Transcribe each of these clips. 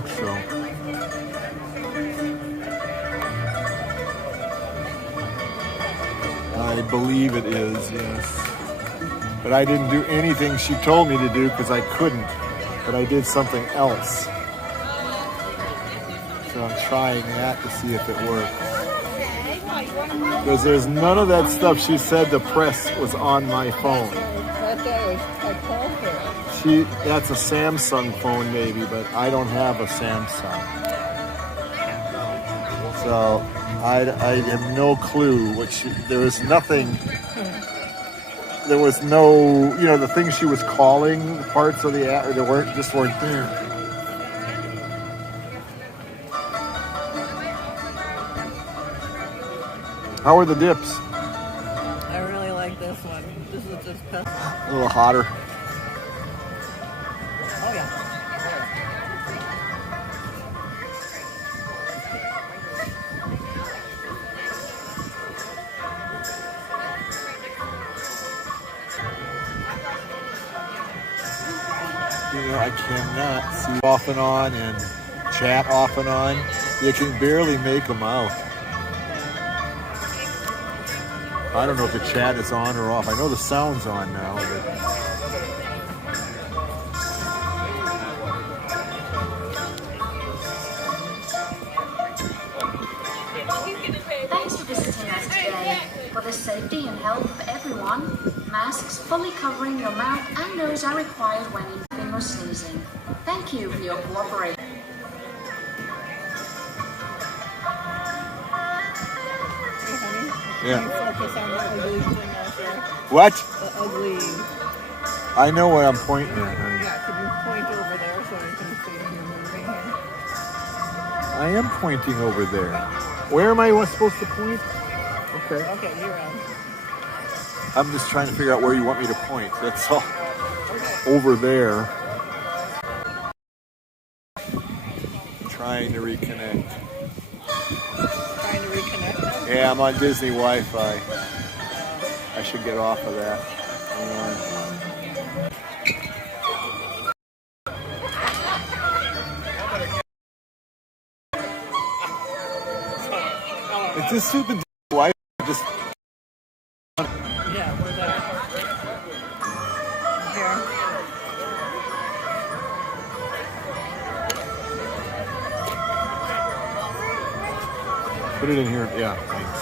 think so. I believe it is, yes. But I didn't do anything she told me to do because I couldn't. But I did something else. So I'm trying that to see if it works. Because there's none of that stuff she said the press was on my phone. That's a Samsung phone maybe, but I don't have a Samsung. So I have no clue there was nothing, there was no, the things she was calling parts of the app, they weren't there. How are the dips? I really like this one. This is just pesto. A little hotter. Oh yeah. I cannot see off and on and chat off and on. You can barely make them out. I don't know if the chat is on or off. I know the sound's on now, but... Thanks for visiting us today. For the safety and health of everyone, masks fully covering your mouth and nose are required when coughing or sneezing. Thank you for your cooperation. Yeah. Can you focus on the ugly thing out there? What? The ugly. I know what I'm pointing at, honey. Yeah, could you point over there so I can see you moving here? I am pointing over there. Where am I supposed to point? Okay. Okay, you're on. I'm just trying to figure out where you want me to point. That's all. Okay. Over there. Trying to reconnect. Trying to reconnect now? Yeah, I'm on Disney Wi-Fi. I should get off of that. It's just stupid Wi-Fi. Just Yeah, where's that? Here. put it in here. Yeah, thanks.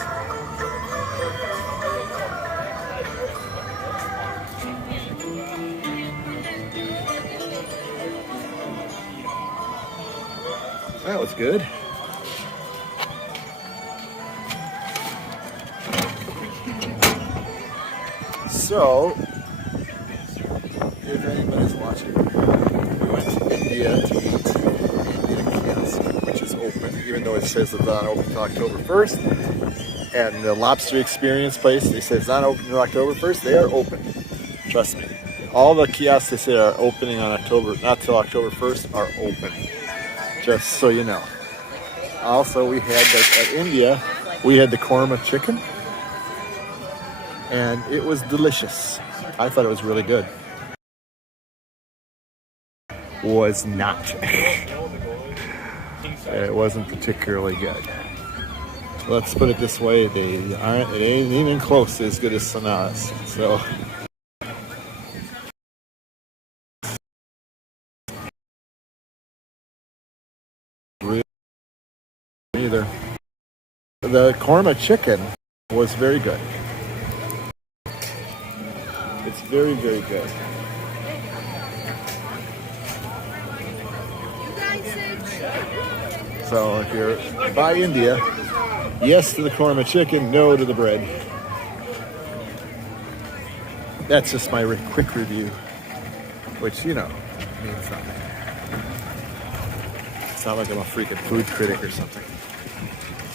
That was good. So, if anybody's watching, we went to India to eat Indian kiosk, which is open, even though it says it's not open until October 1st. And the lobster experience place, they say it's not open until October 1st. They are open. Trust me. All the kiosks they say are opening on not till October 1st, are open. Just so you know. Also, we had at India, we had the korma chicken. And it was delicious. I thought it was really good. Was not. It wasn't particularly good. Let's put it this way, it ain't even close to as good as Sanaz. So either. The korma chicken was very good. It's very, very good. So if you're by India, yes to the korma chicken, no to the bread. That's just my quick review, which, means nothing. It's not like I'm a freaking food critic or something.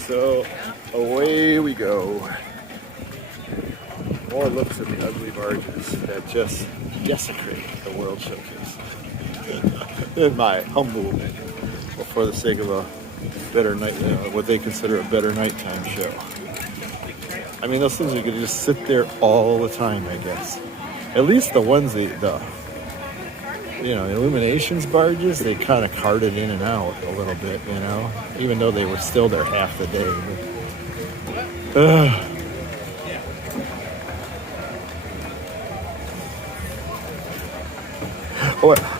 So away we go. More looks at the ugly barges that just desecrate the World Showcase. In my humble opinion, for the sake of a better night, what they consider a better nighttime show. I mean, those things you could just sit there all the time, I guess. At least the ones, Illuminations barges, they kind of carted in and out a little bit, even though they were still there half the day.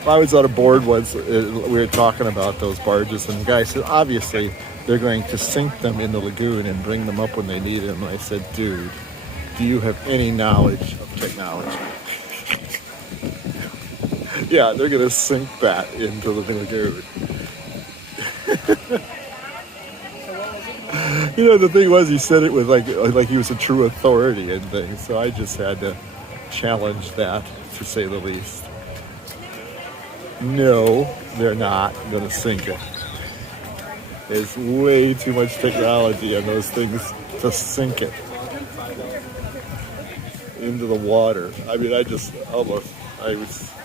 I was on a board once, we were talking about those barges, and the guy said, obviously, they're going to sink them in the lagoon and bring them up when they need them. And I said, dude, do you have any knowledge of technology? Yeah, they're going to sink that into the lagoon. The thing was, he said it with like he was a true authority and things, so I just had to challenge that, to say the least. No, they're not going to sink it. There's way too much technology on those things to sink it into the water. I mean, I was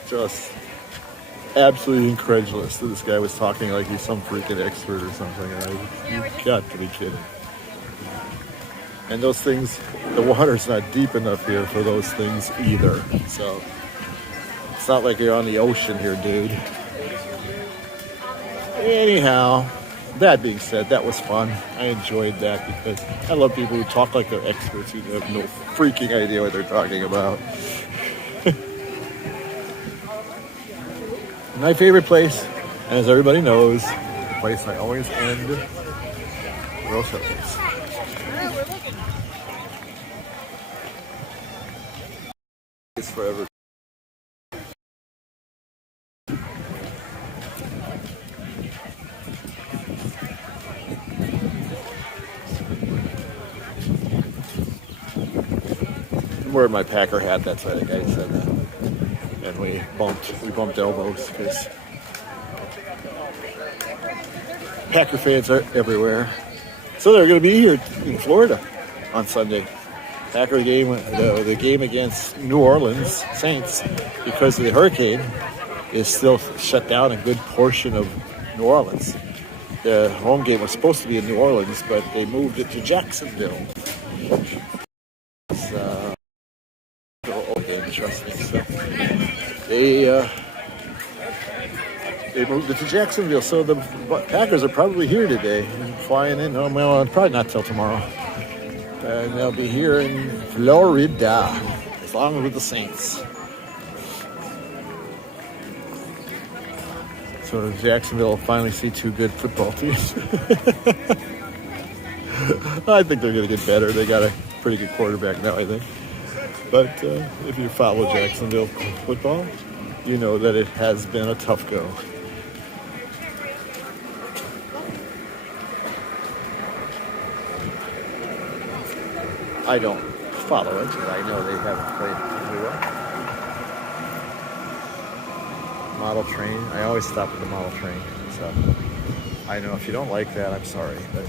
just absolutely incredulous that this guy was talking like he's some freaking expert or something. And you've got to be kidding. And those things, the water's not deep enough here for those things either. So it's not like you're on the ocean here, dude. Anyhow, that being said, that was fun. I enjoyed that because I love people who talk like they're experts who have no freaking idea what they're talking about. My favorite place, as everybody knows, the place I always end real circles. It's forever. I'm wearing my Packer hat, that's why the guy said that. And we bumped elbows because Packer fans are everywhere. So they're going to be here in Florida on Sunday. Packer game, the game against New Orleans Saints, because of the hurricane, is still shut down a good portion of New Orleans. The home game was supposed to be in New Orleans, but they moved it to Jacksonville. It's game, trust me. So they moved it to Jacksonville, so the Packers are probably here today, flying in. Oh, well, probably not till tomorrow. And they'll be here in Florida, as long as with the Saints. So Jacksonville will finally see two good football teams. I think they're going to get better. They got a pretty good quarterback now, I think. But if you follow Jacksonville football, you know that it has been a tough go. I don't follow it, but I know they haven't played really well. Model train. I always stop at the model train. So I know if you don't like that, I'm sorry, but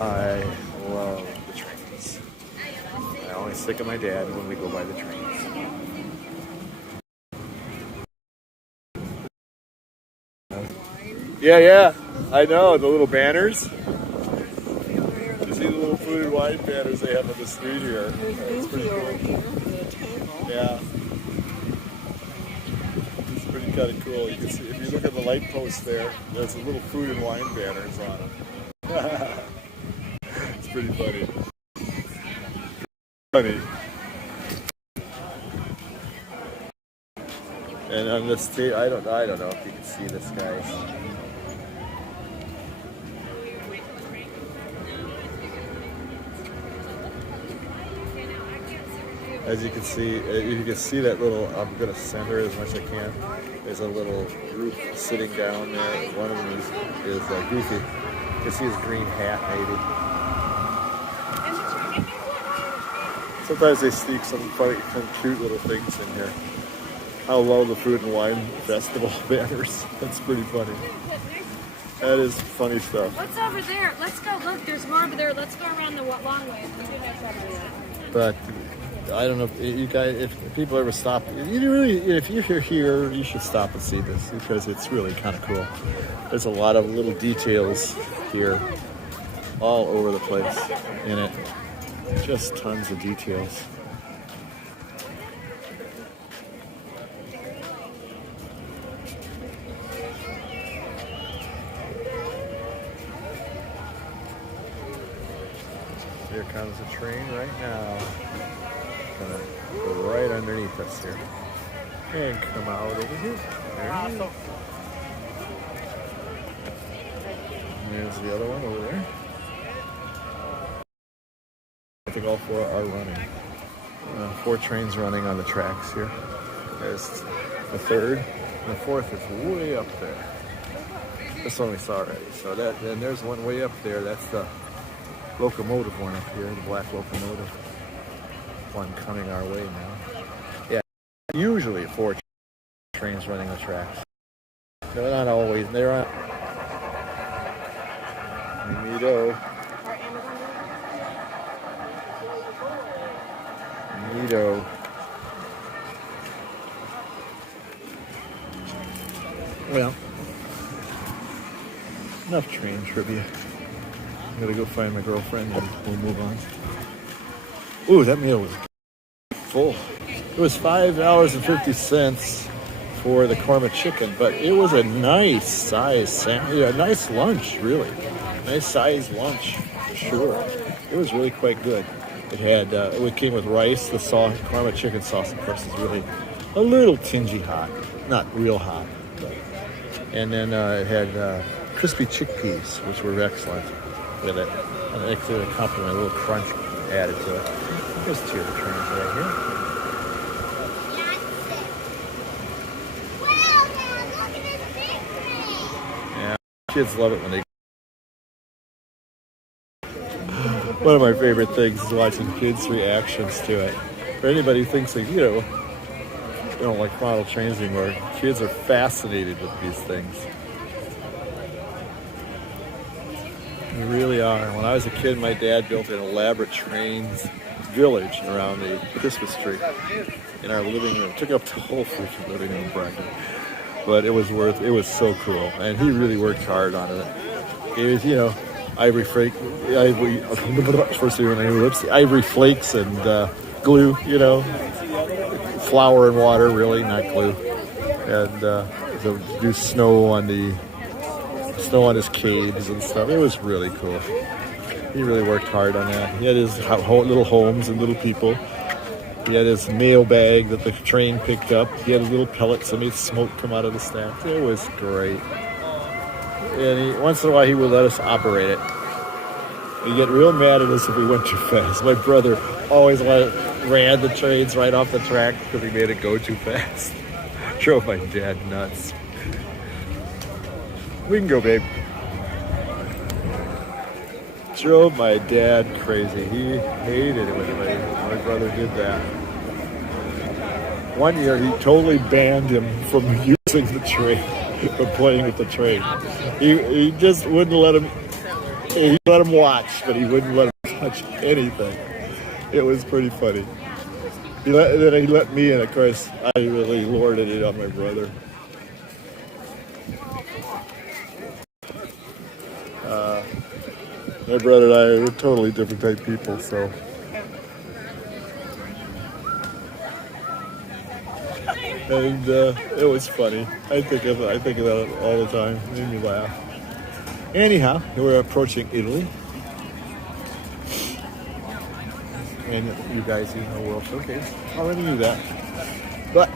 I love the trains. I always think of my dad when we go by the trains. Yeah, I know, the little banners. You see the little food and wine banners they have on the street here. It's pretty cool. Yeah. It's pretty kind of cool. You can see, if you look at the light post there, there's a little food and wine banners on them. It's pretty funny. And on this tape, I don't know if you can see this, guys. As you can see that little, I'm going to center as much as I can. There's a little group sitting down there. One of them is Goofy. You can see his green hat, maybe. Sometimes they sneak some funny, some cute little things in here. I love the Food and Wine Festival banners. That's pretty funny. That is funny stuff. What's over there? Let's go. Look, there's more over there. Let's go around the long way. But I don't know if you guys, if people ever stop, if you're here, you should stop and see this because it's really kind of cool. There's a lot of little details here, all over the place in it. Just tons of details. Here comes the train right now. Gonna go right underneath us here. And come out over here. There it is. And there's the other one over there. I think all four are running. 4 trains running on the tracks here. There's the third. And the fourth is way up there. This one we saw already. So that, and there's one way up there. That's the locomotive one up here, the black locomotive. One coming our way now. Yeah, usually 4 trains running the tracks. They're not always. They're on. Neato. Neato. Well, enough train trivia. I'm gonna go find my girlfriend and we'll move on. Ooh, that meal was full. It was $5.50 for the korma chicken, but it was a nice size a nice lunch, really. Nice size lunch, for sure. It was really quite good. It had, it came with rice. The sauce, korma chicken sauce, of course, is really a little tingy hot, not real hot. But. And then it had crispy chickpeas, which were excellent with it. And it clearly complement a little crunch added to it. There's 2 of the trains right here. Yeah, kids love it when they. One of my favorite things is watching kids' reactions to it. For anybody who thinks that, they don't like model trains anymore, kids are fascinated with these things. They really are. When I was a kid, my dad built an elaborate trains village around the Christmas tree in our living room. Took up the whole freaking living room bracket. But it was so cool. And he really worked hard on it. It was, ivory flakes and glue, flour and water, really, not glue. And do snow on his caves and stuff. It was really cool. He really worked hard on that. He had his little homes and little people. He had his mail bag that the train picked up. He had his little pellets that made smoke come out of the stacks. It was great. And once in a while he would let us operate it. He'd get real mad at us if we went too fast. My brother always ran the trains right off the track because he made it go too fast. Drove my dad nuts. We can go, babe. Drove my dad crazy. He hated it when my brother did that. One year he totally banned him from using the train, from playing with the train. He just wouldn't let him. He let him watch, but he wouldn't let him touch anything. It was pretty funny. Then he let me in. Of course, I really lorded it on my brother. My brother and I are totally different type people, so. And it was funny. I think of that all the time. It made me laugh. Anyhow, we're approaching Italy. And you guys use the World Showcase. Already knew that. But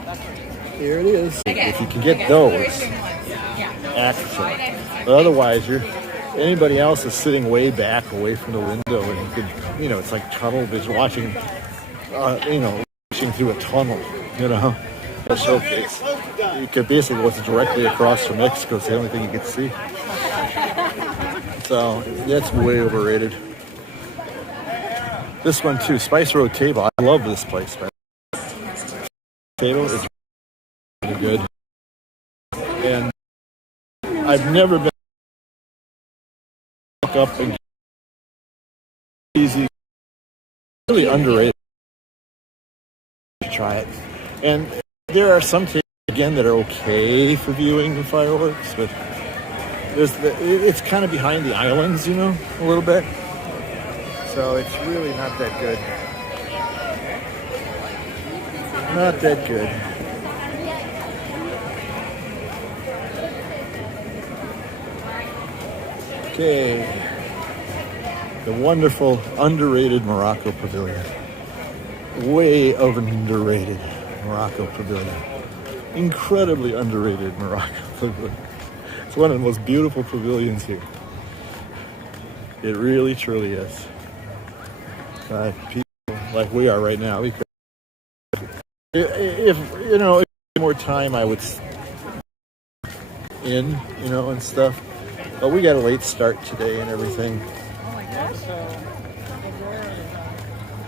here it is. If you can get those, excellent. But otherwise, anybody else is sitting way back away from the window, and you could, it's like tunnel vision, watching through a tunnel, a showcase. You could basically look directly across from Mexico. It's the only thing you could see. So that's way overrated. This one too, Spice Road Table. I love this place. Table is really good, and I've never been up and easy, really underrated. Try it, and there are some tables again that are okay for viewing the fireworks, but it's kind of behind the islands, a little bit. So it's really not that good. Not that good. Okay. The wonderful, underrated Morocco Pavilion. Way underrated Morocco Pavilion. Incredibly underrated Morocco Pavilion. It's one of the most beautiful pavilions here. It really, truly is. People like we are right now. We could, if more time, I would and stuff. But we got a late start today and everything.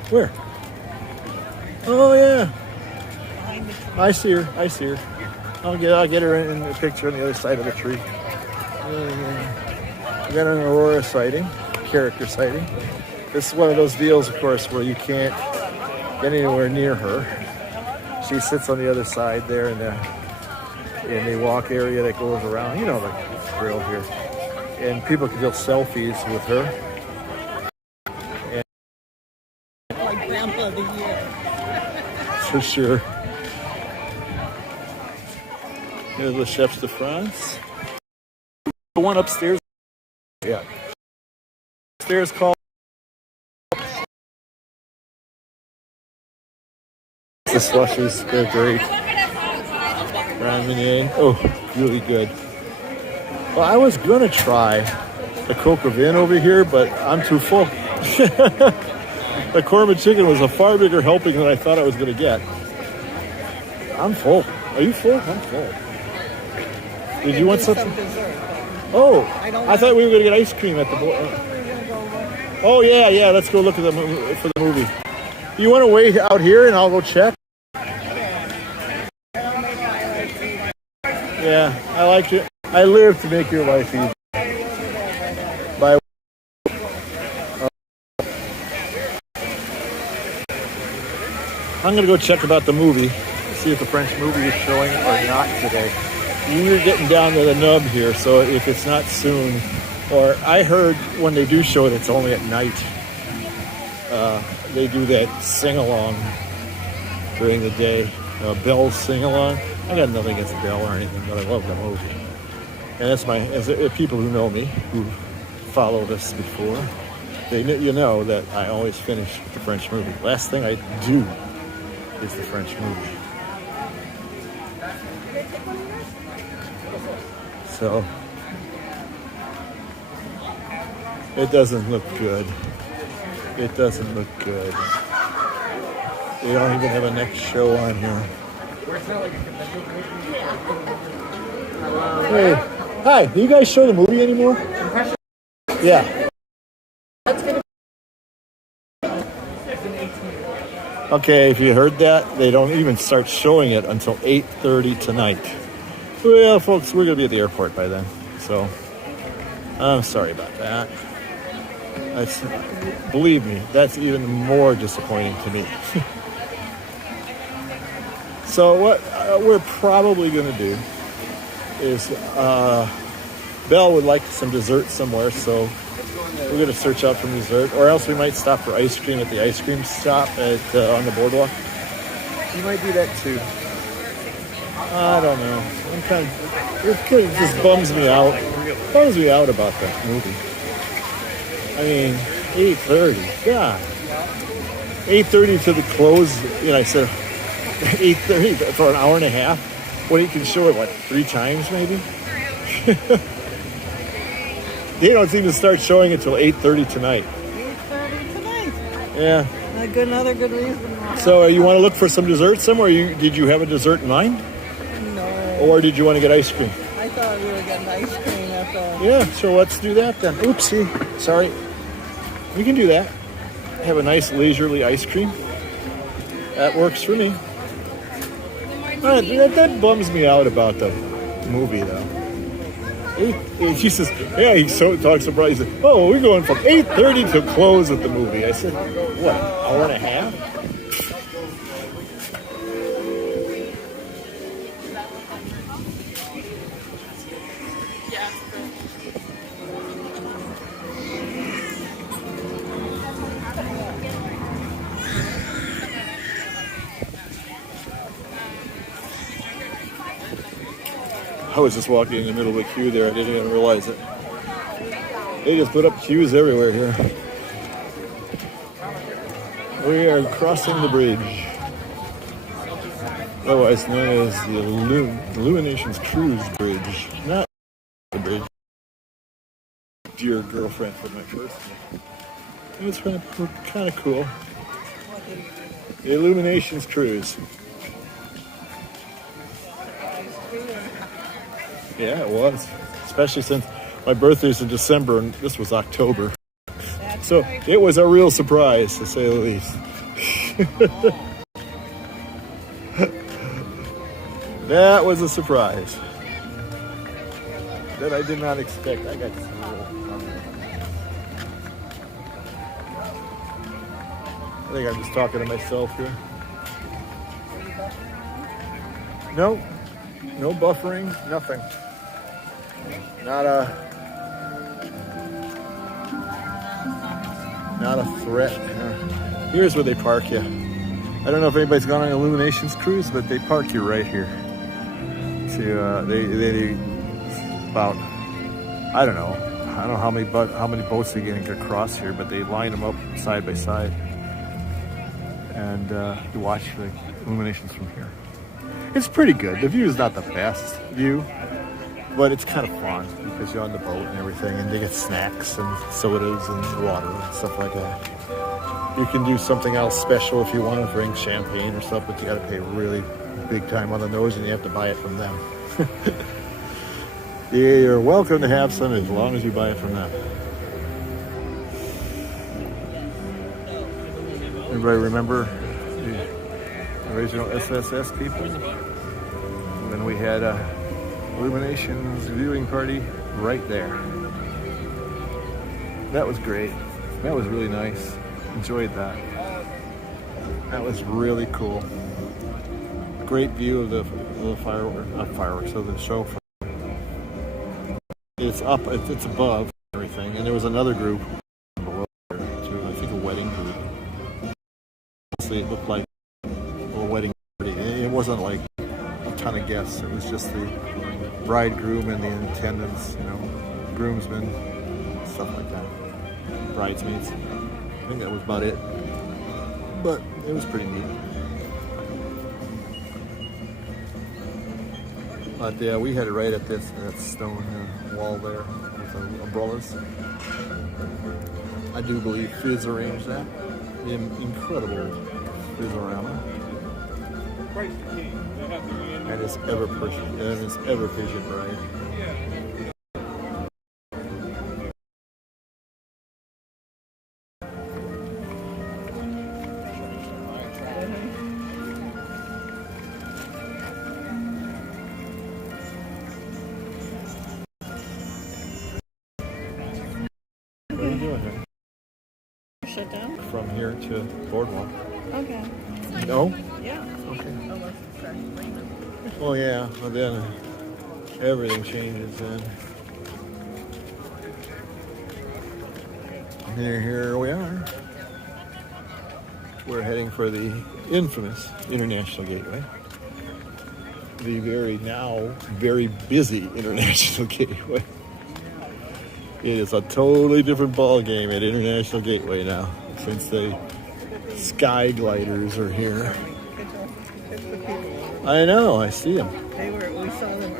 Where? Oh yeah. I see her. I'll get her in the picture on the other side of the tree. We got an Aurora sighting, character sighting. This is one of those deals, of course, where you can't get anywhere near her. She sits on the other side there in the walk area that goes around. You know the drill here. And people can do selfies with her. Like Grandpa of the Year. For sure. Here's the Chefs de France. The one upstairs. Yeah. Upstairs called. The slushies, they're great. Ramen, oh, really good. Well, I was gonna try the Coq au vin over here, but I'm too full. The korma chicken was a far bigger helping than I thought I was gonna get. I'm full. Are you full? I'm full. Did you want something? Oh, I thought we were gonna get ice cream at the. Oh yeah. Let's go look at for the movie. You want to wait out here and I'll go check? Yeah, I like it. I live to make your life easy. I'm going to go check about the movie, see if the French movie is showing or not today. We're getting down to the nub here, so if it's not soon, or I heard when they do show it, it's only at night. They do that sing-along during the day, Bell sing-along. I got nothing against Bell or anything, but I love the movie. And that's if people who know me, who follow this before, you know that I always finish with the French movie. Last thing I do is the French movie. So, it doesn't look good. It doesn't look good. They don't even have a next show on here. Hey, hi, do you guys show the movie anymore? Yeah. Okay, if you heard that, they don't even start showing it until 8:30 tonight. Well, folks, we're going to be at the airport by then, so I'm sorry about that. Believe me, that's even more disappointing to me. So what we're probably going to do is Belle would like some dessert somewhere, so we're going to search out for dessert, or else we might stop for ice cream at the ice cream stop on the boardwalk. You might do that too. I don't know. It just bums me out. Bums me out about that movie. I mean, 8:30. God. 8:30 to the close. I said 8:30 for an hour and a half. When you can show it, 3 times maybe? They don't seem to start showing it till 8:30 tonight. 8:30 tonight. Yeah. Another good reason. So you want to look for some dessert somewhere? Did you have a dessert in mind? No. Or did you want to get ice cream? I thought we were getting ice cream at the... Yeah, so let's do that then. Oopsie. Sorry. We can do that. Have a nice leisurely ice cream. That works for me. That bums me out about the movie, though. She says, yeah, he talks surprised. Oh, we're going from 8:30 to close at the movie. I said, what, an hour and a half? I was just walking in the middle of a queue there. I didn't even realize it. They just put up queues everywhere here. We are crossing the bridge, otherwise known as the Illuminations Cruise Bridge. Not the bridge. Dear girlfriend for my birthday. It was kind of cool. The Illuminations Cruise. Yeah, it was. Especially since my birthday's in December and this was October. So it was a real surprise, to say the least. That was a surprise that I did not expect. I got I think I'm just talking to myself here. No buffering, nothing. Not a threat. Here's where they park you. I don't know if anybody's gone on Illuminations Cruise, but they park you right here. They about, I don't know how many boats they're getting across here, but they line them up side by side, and you watch the illuminations from here. It's pretty good. The view is not the best view, but it's kind of fun because you're on the boat and everything, and they get snacks and sodas and water and stuff like that. You can do something else special if you want to bring champagne or stuff, but you got to pay really big time on the nose, and you have to buy it from them. Yeah, you're welcome to have some as long as you buy it from them. Everybody remember the original SSS people? When we had a Illuminations viewing party right there. That was great. That was really nice. Enjoyed that. That was really cool. Great view of the fireworks, of the show. It's up, it's above everything, and there was another group below there too. I think a wedding group. Honestly, it looked like a wedding party. It wasn't like a ton of guests. It was just the bridegroom and the attendants, groomsmen, stuff like that. Bridesmaids. I think that was about it. But it was pretty neat. But yeah, we had it right at that stone wall there with the umbrellas. I do believe Fizz arranged that. The incredible Fizzorama. And it's ever patient bride. What are you doing here? Shut down? From here to Boardwalk. Okay. No? Yeah. Okay. Unless it starts raining. Well, yeah, but then everything changes then. Here we are. We're heading for the infamous International Gateway. The very busy International Gateway. It is a totally different ball game at International Gateway now, since the sky gliders are here. I know, I see them. We saw them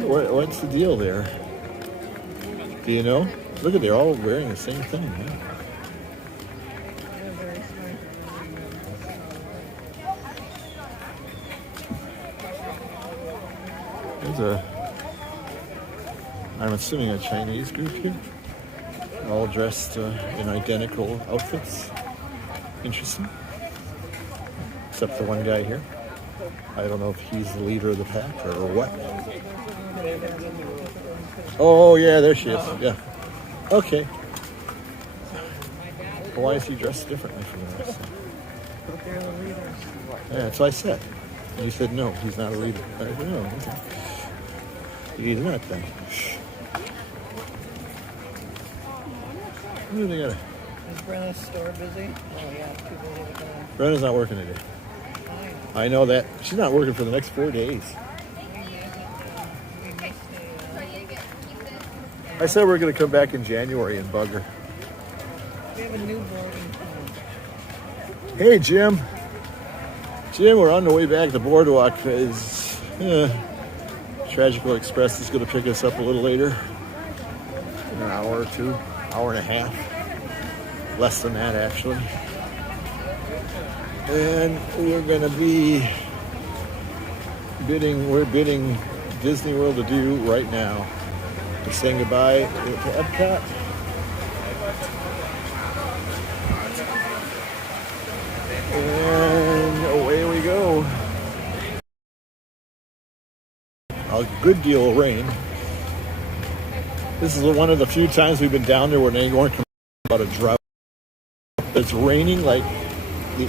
earlier. What's the deal there? Do you know? Look at, they're all wearing the same thing. Yeah. They're very smart. There's I'm assuming a Chinese group here, all dressed in identical outfits. Interesting. Except the one guy here. I don't know if he's the leader of the pack or what. Oh yeah, there she is. Yeah. Okay. Why is he dressed differently from the rest? But they're the leaders. Yeah, that's what I said. And you said no, he's not a leader. I said no. Okay. He's not then. What do they got? Is Brenna's store busy? Oh yeah, too busy to go. Brenna's not working today. I know that. She's not working for the next 4 days. I said we're going to come back in January and bug her. We have a new boarding Hey, Jim. Jim, we're on the way back. The boardwalk Tragical Express is going to pick us up a little later. In an hour or two, hour and a half. Less than that, actually. And we're going to be bidding Disney World adieu right now. We're saying goodbye to Epcot. And away we go. A good deal of rain. This is one of the few times we've been down there when they weren't about a drought. It's raining like the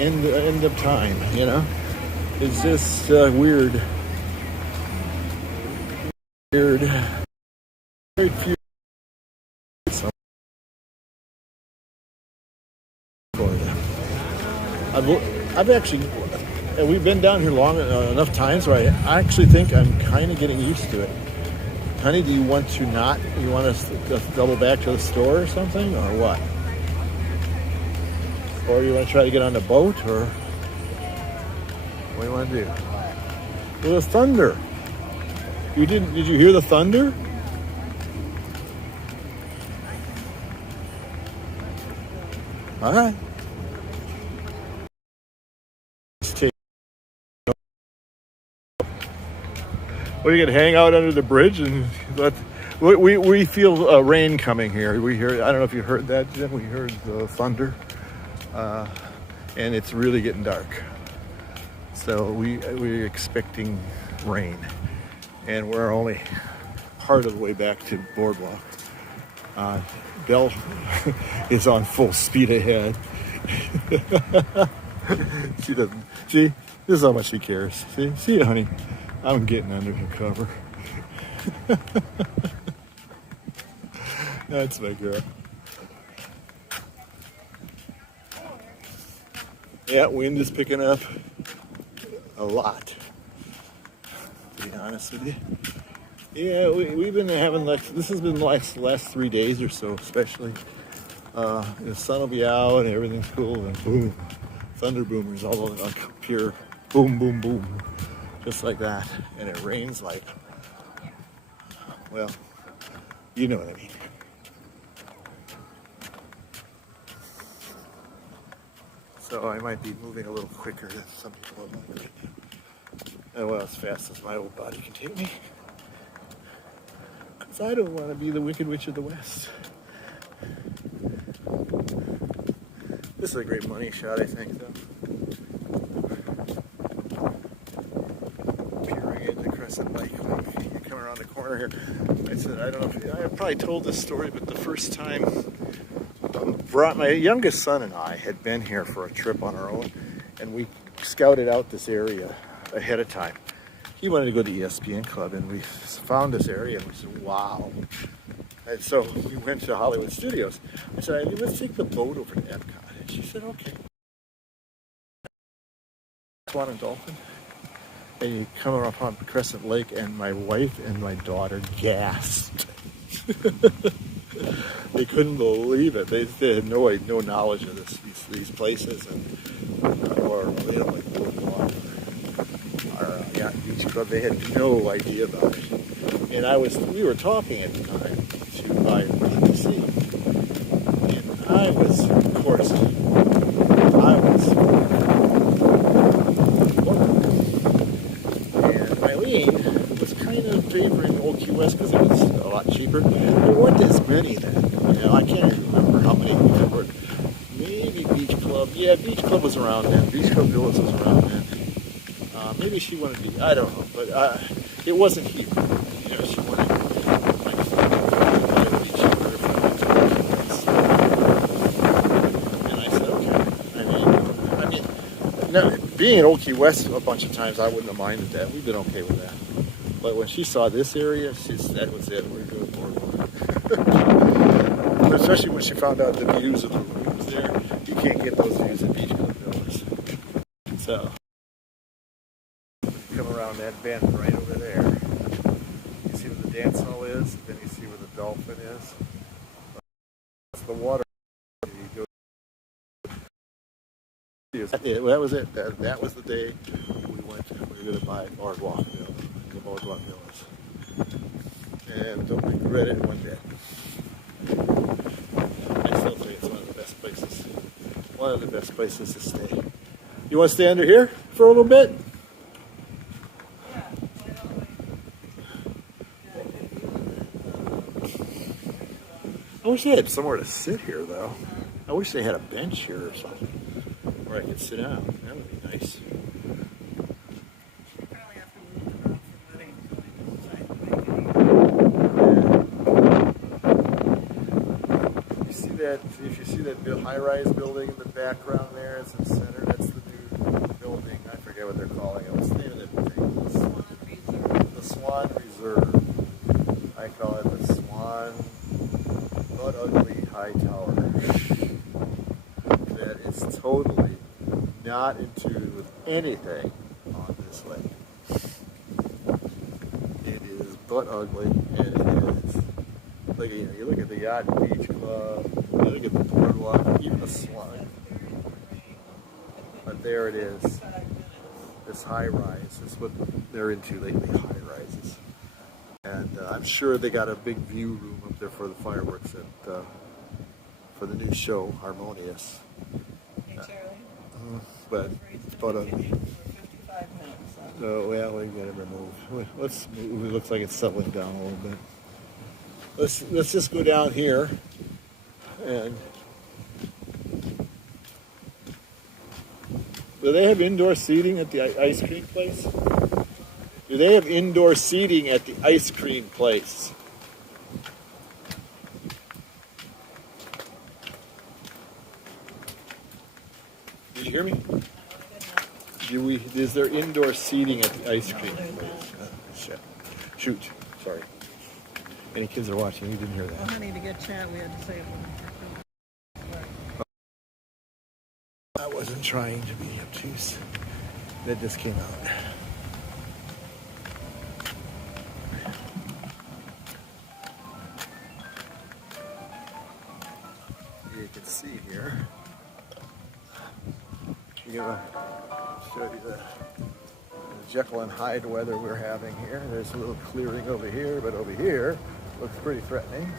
end of time, you know? It's just weird. Very few. I've actually, we've been down here long enough times where I actually think I'm kind of getting used to it. Honey, do you want to not? You want us to double back to the store or something, or what? Or you want to try to get on the boat, or what do you want to do? Well, the thunder. Did you hear the thunder? All right. What, are you gonna hang out under the bridge and let? We feel rain coming here. We hear. I don't know if you heard that, Jim. We heard the thunder, and it's really getting dark. So we're expecting rain, and we're only part of the way back to Boardwalk. Belle is on full speed ahead. She doesn't see. This is how much she cares. See, honey. I'm getting under the cover. That's my girl. Yeah, wind is picking up a lot, to be honest with you. Yeah, we've been having this has been the last 3 days or so, especially. The sun will be out and everything's cool, and boom, thunder boomers all appear, boom, boom, boom. Just like that, and it rains like, well, you know what I mean. So I might be moving a little quicker than some people might. Well, as fast as my old body can take me. Because I don't want to be the Wicked Witch of the West. This is a great money shot, I think, though. Bike when you come around the corner here. I said, I don't know if I probably told this story, but the first time brought my youngest son and I had been here for a trip on our own, and we scouted out this area ahead of time. He wanted to go to the ESPN Club, and we found this area, and we said, wow. And so we went to Hollywood Studios. I said, let's take the boat over to Epcot. And she said, okay. Swan and Dolphin. And you come up on Crescent Lake, and my wife and my daughter gasped. They couldn't believe it. They had no knowledge of these places, or like Boardwalk or Beach Club. They had no idea about it. And we were talking at the time to buy a seat, and I was, of course, was kind of favoring Old Key West because it was a lot cheaper. There weren't as many then. I can't remember how many there were. Maybe Beach Club. Yeah, Beach Club was around then. Beach Club Villas was around then. Maybe she wanted to be, I don't know, but it wasn't here. She wanted to be cheaper if I went to Old Key West. And I said, okay. I mean, now, being in Old Key West a bunch of times, I wouldn't have minded that. We've been okay with that. But when she saw this area, that was it. We're doing Boardwalk. Especially when she found out the views of the rooms there. You can't get those views at Beach Club Villas. So, come around that bend right over there. You see where the dance hall is, then you see where the Dolphin is. That's the water. You go That was it. That was the day we went. We were going to buy Boardwalk Villas. And don't regret it one bit. I still think it's one of the best places. One of the best places to stay. You want to stay under here for a little bit? I wish they had somewhere to sit here, though. I wish they had a bench here or something where I could sit down. That would be nice. You see that? If you see that high-rise building in the background there, it's in the center. That's the new building. I forget what they're calling it. What's the name of that thing? The Swan Reserve. I call it the Swan But Ugly High Tower. That is totally not into anything on this lake. It is but ugly, and it is. Look, you look at the Yacht and Beach Club, you look at the boardwalk, even the Swan. But there it is. This high rise is what they're into lately, high rises. And I'm sure they got a big view room up there for the fireworks at for the new show, Harmonious. But ugly. So well, we got to remove. Let's move. It looks like it's settling down a little bit. Let's just go down here and. Do they have indoor seating at the ice cream place? Do they have indoor seating at the ice cream place? Did you hear me? Is there indoor seating at the ice cream place? Shoot. Sorry. Any kids are watching, you didn't hear that. Well, honey, to get chat, we had to say it. I wasn't trying to be obtuse. That just came out. You can see here. I'm gonna show you the Jekyll and Hyde weather we're having here. There's a little clearing over here, but over here looks pretty threatening.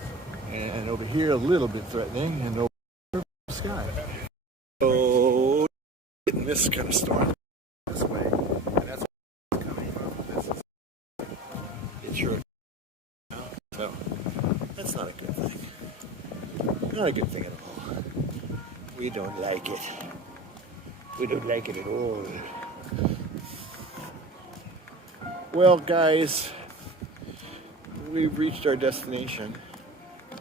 And over here a little bit threatening, and over here sky. So getting this kind of storm this way, and that's what's coming from. This is it's your so that's not a good thing. Not a good thing at all. We don't like it. We don't like it at all. Well, guys, we've reached our destination.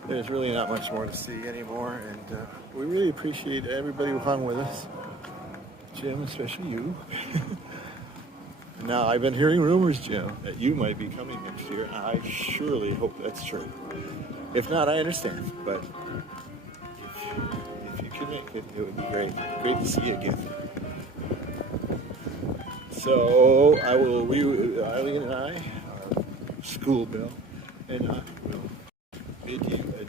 There's really not much more to see anymore, and we really appreciate everybody who hung with us. Jim, especially you. Now, I've been hearing rumors, Jim, that you might be coming next year, and I surely hope that's true. If not, I understand, but if you can make it, it would be great. Great to see you again. So, Eileen and I, our school bell, and I will bid you adieu.